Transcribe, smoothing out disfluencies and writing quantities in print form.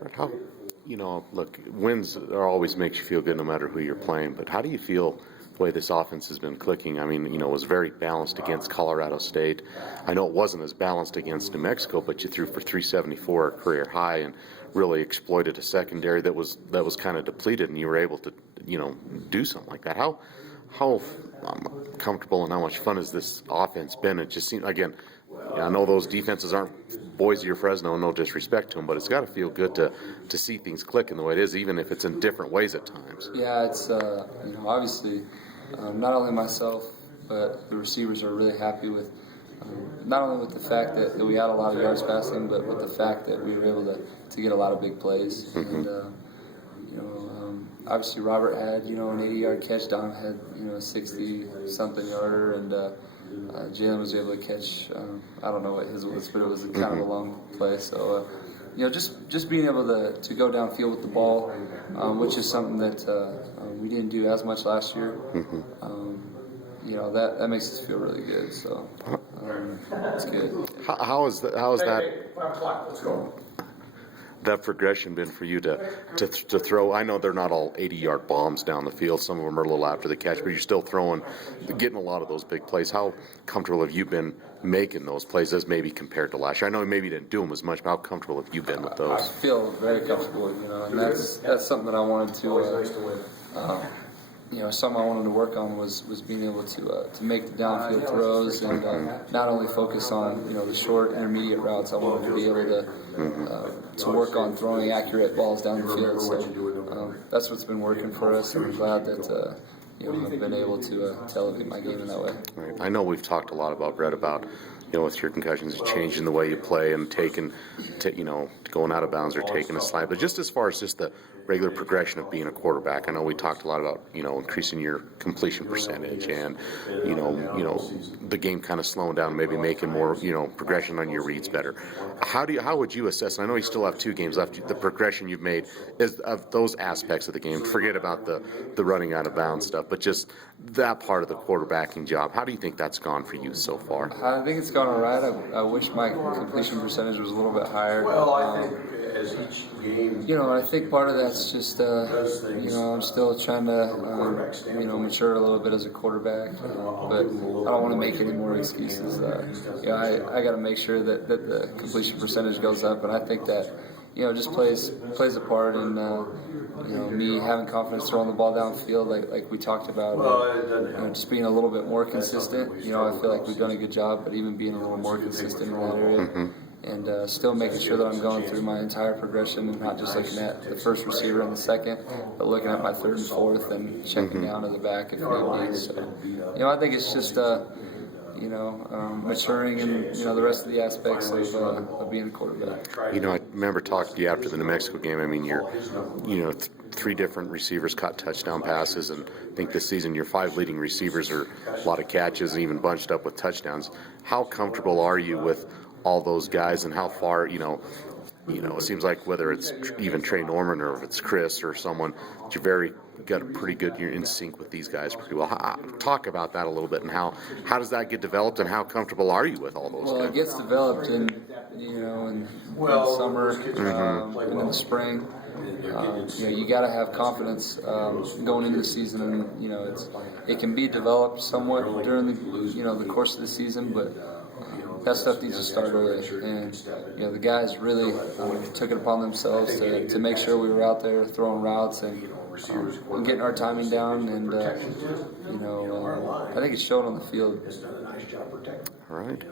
Right, how, look, wins are always makes you feel good no matter who you're playing, but how do you feel the way this offense has been clicking? I mean, it was very balanced against Colorado State. I know it wasn't as balanced against New Mexico, but you threw for 374, a career high, and really exploited a secondary that was kind of depleted, and you were able to, do something like that. How comfortable and how much fun has this offense been? It just seems, again, I know those defenses aren't Boise or Fresno, no disrespect to them, but it's got to feel good to see things click in the way it is, even if it's in different ways at times. Yeah, it's obviously not only myself, but the receivers are really happy with not only with the fact that we had a lot of yards passing, but with the fact that we were able to get a lot of big plays. Mm-hmm. And obviously Robert had an 80-yard catch. Don had a 60-something yarder, and Jalen was able to catch. I don't know what his was, but it was kind of a long play. So just being able to go downfield with the ball, which is something that we didn't do as much last year. That makes us feel really good. So it's good. How is that progression been for you to throw? I know they're not all 80-yard bombs down the field. Some of them are a little after the catch, but you're still getting a lot of those big plays. How comfortable have you been making those plays as maybe compared to last year? I know maybe you didn't do them as much, but how comfortable have you been with those? I feel very comfortable, and that's something that I wanted to. Something I wanted to work on was being able to make the downfield throws and not only focus on the short intermediate routes. I wanted to be able to work on throwing accurate balls down the field. So that's what's been working for us, and I'm glad that I've been able to elevate my game in that way. Right. I know we've talked a lot about, Brett, about with your concussions, changing the way you play and going out of bounds or taking a slide. But just as far as just the regular progression of being a quarterback, I know we talked a lot about increasing your completion percentage and the game kind of slowing down, maybe making more progression on your reads better. How would you assess? And I know you still have 2 games left. The progression you've made is of those aspects of the game. Forget about the running out of bounds stuff, but just that part of the quarterbacking job. How do you think that's gone for you so far? I think it's gone all right. I wish my completion percentage was a little bit higher. As each game, I think part of that's just, I'm still trying to, mature a little bit as a quarterback, but I don't want to make any more excuses. I got to make sure that the completion percentage goes up, and I think that, just plays a part in, me having confidence throwing the ball downfield, like we talked about, just being a little bit more consistent. I feel like we've done a good job, but even being a little more consistent in that area. And still making sure that I'm going through my entire progression and not just looking at the first receiver and the second, but looking at my third and fourth and checking down to the back if need be. So, I think it's just, maturing and, the rest of the aspects of being a quarterback. I remember talking to you after the New Mexico game. I mean, you're, 3 different receivers caught touchdown passes, and I think this season your 5 leading receivers are a lot of catches and even bunched up with touchdowns. How comfortable are you with all those guys, and how far, it seems like whether it's even Trey Norman or if it's Chris or someone, you're you're in sync with these guys pretty well. Talk about that a little bit, and how does that get developed, and how comfortable are you with all those guys? Well, it gets developed in the summer and in the spring. You got to have confidence going into the season, and it can be developed somewhat during the course of the season, but that stuff needs to start early. And the guys really took it upon themselves to make sure we were out there throwing routes and getting our timing down, and I think it showed on the field. All right.